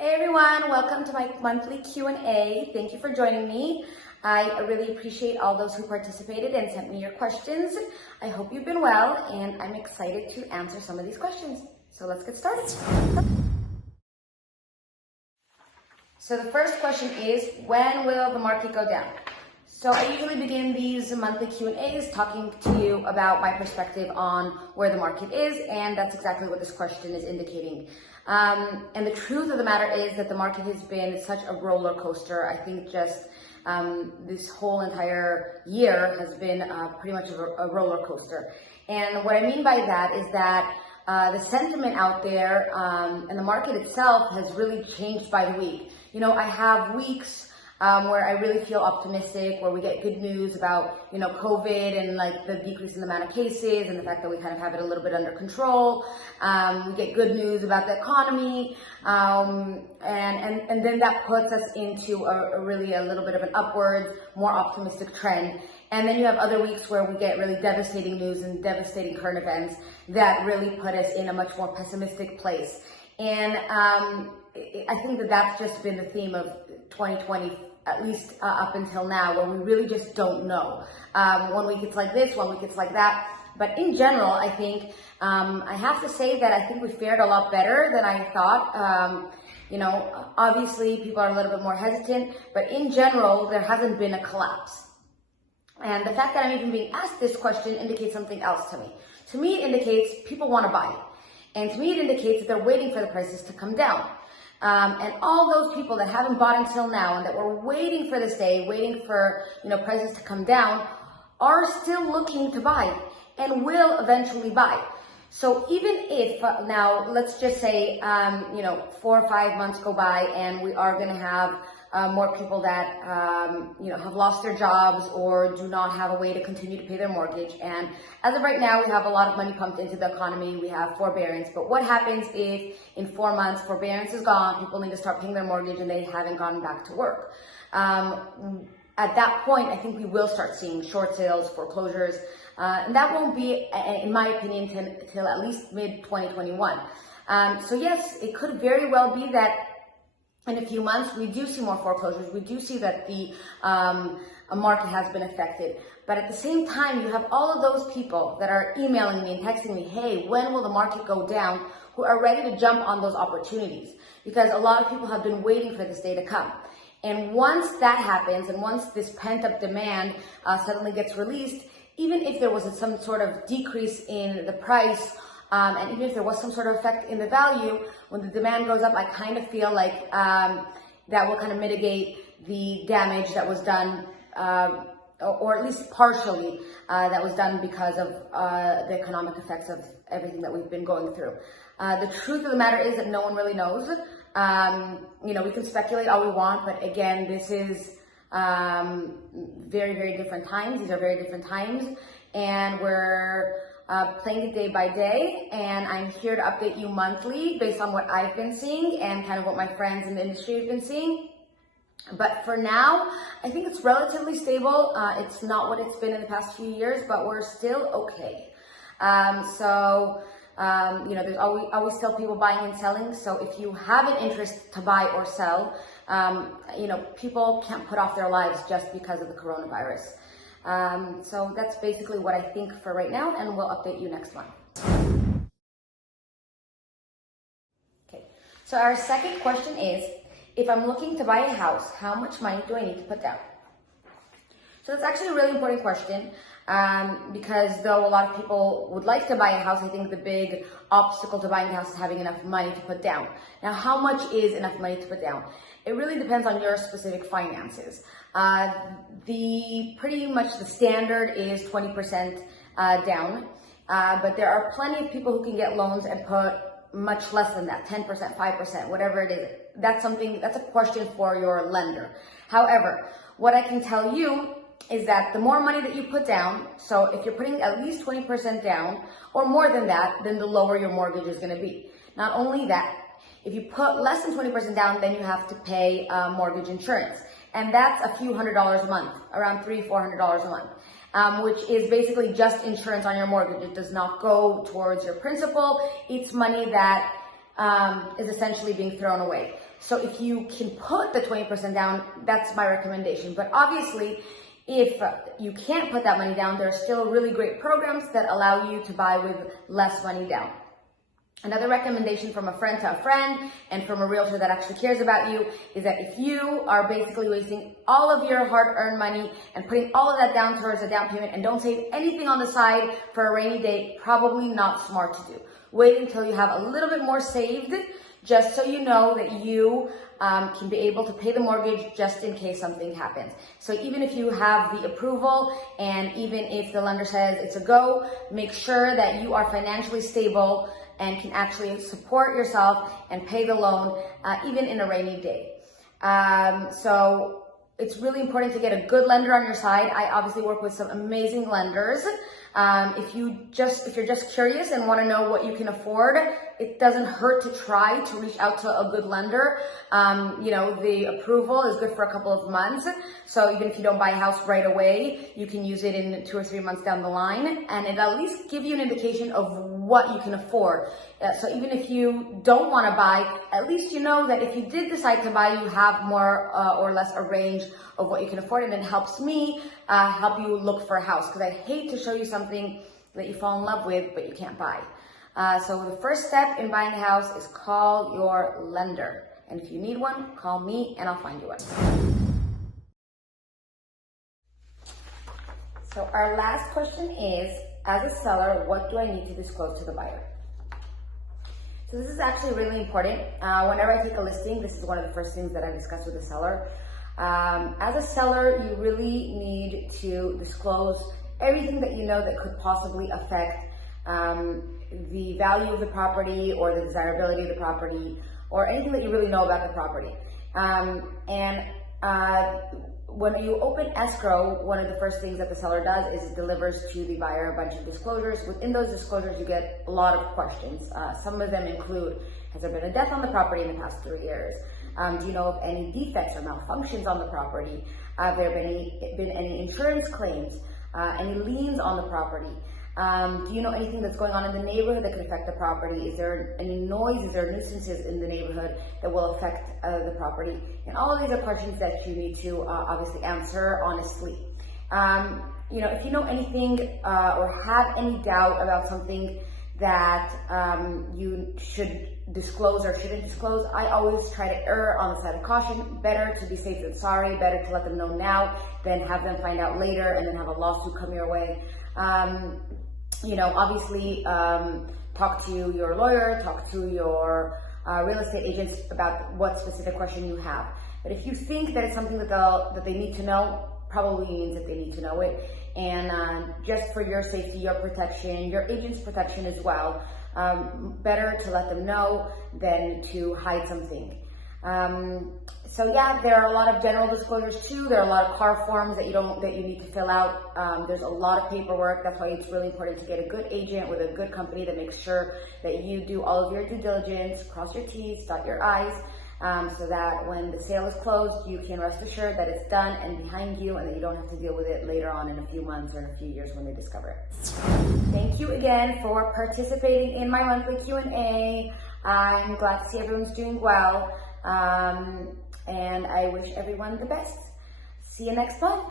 Hey everyone, welcome to my monthly Q&A. Thank you for joining me. I really appreciate all those who participated and sent me your questions. I hope you've been well, and I'm excited to answer some of these questions. So let's get started. So the first question is, when will the market go down? So I usually begin these monthly Q&As talking to you about my perspective on where the market is, and that's exactly what this question is indicating. And the truth of the matter is that the market has been such a roller coaster. I think just this whole entire year has been pretty much a roller coaster. And what I mean by that is that the sentiment out there and the market itself has really changed by the week. You know, I have weeks where I really feel optimistic, where we get good news about, COVID and like the decrease in the amount of cases and the fact that we kind of have it a little bit under control. We get good news about the economy, and then that puts us into a little bit of an upward, more optimistic trend. And then you have other weeks where we get really devastating news and devastating current events that really put us in a much more pessimistic place. And I think that that's just been the theme of 2020, at least up until now, where we really just don't know. One week it's like this, 1 week it's like that. But in general, I think, I have to say that I think we fared a lot better than I thought. Obviously people are a little bit more hesitant, but in general, there hasn't been a collapse. And the fact that I'm even being asked this question indicates something else to me. To me, it indicates people want to buy. And to me, it indicates that they're waiting for the prices to come down. And all those people that haven't bought until now and that were waiting for this day, waiting for, prices to come down, are still looking to buy and will eventually buy. So even if now, let's just say, 4 or 5 months go by and we are going to have more people that, have lost their jobs or do not have a way to continue to pay their mortgage. And as of right now, we have a lot of money pumped into the economy. We have forbearance. But what happens if in 4 months, forbearance is gone, people need to start paying their mortgage and they haven't gone back to work? At that point, I think we will start seeing short sales, foreclosures, and that won't be, in my opinion, till at least mid-2021. So yes, it could very well be that in a few months, we do see more foreclosures. We do see that the market has been affected. But at the same time, you have all of those people that are emailing me and texting me, hey, when will the market go down, who are ready to jump on those opportunities? Because a lot of people have been waiting for this day to come. And once that happens, and once this pent-up demand suddenly gets released, even if there was some sort of decrease in the price, and even if there was some sort of effect in the value, when the demand goes up, I kind of feel like that will kind of mitigate the damage that was done, or at least partially, that was done because of the economic effects of everything that we've been going through. The truth of the matter is that no one really knows. We can speculate all we want, but again, this is very, very different times. These are very different times, and we're playing it day by day, and I'm here to update you monthly based on what I've been seeing and kind of what my friends in the industry have been seeing. But for now, I think it's relatively stable. It's not what it's been in the past few years, but we're still okay. There's always still people buying and selling. So if you have an interest to buy or sell, people can't put off their lives just because of the coronavirus. So that's basically what I think for right now, and we'll update you next month. Okay, so our second question is, if I'm looking to buy a house, how much money do I need to put down? So that's actually a really important question, because though a lot of people would like to buy a house, I think the big obstacle to buying a house is having enough money to put down. Now, how much is enough money to put down? It really depends on your specific finances. Pretty much the standard is 20% down, but there are plenty of people who can get loans and put much less than that, 10%, 5%, whatever it is. That's a question for your lender. However, what I can tell you is that the more money that you put down, so if you're putting at least 20% down or more than that, then the lower your mortgage is going to be. Not only that, if you put less than 20% down, then you have to pay mortgage insurance. And that's a few $100s a month, around $300-400 a month, which is basically just insurance on your mortgage. It does not go towards your principal. It's money that is essentially being thrown away. So if you can put the 20% down, that's my recommendation. But obviously, if you can't put that money down, there are still really great programs that allow you to buy with less money down. Another recommendation from a friend to a friend and from a realtor that actually cares about you is that if you are basically wasting all of your hard-earned money and putting all of that down towards a down payment and don't save anything on the side for a rainy day, probably not smart to do. Wait until you have a little bit more saved, just so you know that you can be able to pay the mortgage just in case something happens. So even if you have the approval and even if the lender says it's a go, make sure that you are financially stable and can actually support yourself and pay the loan even in a rainy day. So it's really important to get a good lender on your side. I obviously work with some amazing lenders. If you're just curious and want to know what you can afford, it doesn't hurt to try to reach out to a good lender. The approval is good for a couple of months. So even if you don't buy a house right away, you can use it in 2 or 3 months down the line, and it at least give you an indication of what you can afford. So even if you don't want to buy, at least you know that if you did decide to buy, you have more or less a range of what you can afford, and it helps me help you look for a house, because I hate to show you something that you fall in love with but you can't buy. So the first step in buying a house is call your lender, and if you need one, call me and I'll find you one. So our last question is, as a seller, what do I need to disclose to the buyer? So this is actually really important. Whenever I take a listing, this is one of the first things that I discuss with the seller. As a seller, you really need to disclose everything that you know that could possibly affect the value of the property or the desirability of the property or anything that you really know about the property. When you open escrow, one of the first things that the seller does is it delivers to the buyer a bunch of disclosures. Within those disclosures, you get a lot of questions. Some of them include, has there been a death on the property in the past 3 years? Do you know of any defects or malfunctions on the property? Have there been any insurance claims? Any liens on the property? Do you know anything that's going on in the neighborhood that could affect the property? Is there any noise? Is there nuisances in the neighborhood that will affect the property? And all of these are questions that you need to obviously answer honestly. If you know anything or have any doubt about something that you should disclose or shouldn't disclose, I always try to err on the side of caution. Better to be safe than sorry. Better to let them know now than have them find out later and then have a lawsuit come your way. Obviously, talk to your lawyer, talk to your real estate agents about what specific question you have. But if you think that it's something that they need to know, probably means that they need to know it. And just for your safety, your protection, your agent's protection as well, better to let them know than to hide something. There are a lot of general disclosures too. There are a lot of car forms that you need to fill out. There's a lot of paperwork. That's why it's really important to get a good agent with a good company that makes sure that you do all of your due diligence, cross your T's, dot your I's, so that when the sale is closed, you can rest assured that it's done and behind you, and that you don't have to deal with it later on in a few months or in a few years when they discover it. Thank you again for participating in my monthly Q&A. I'm glad to see everyone's doing well. And I wish everyone the best. See you next month.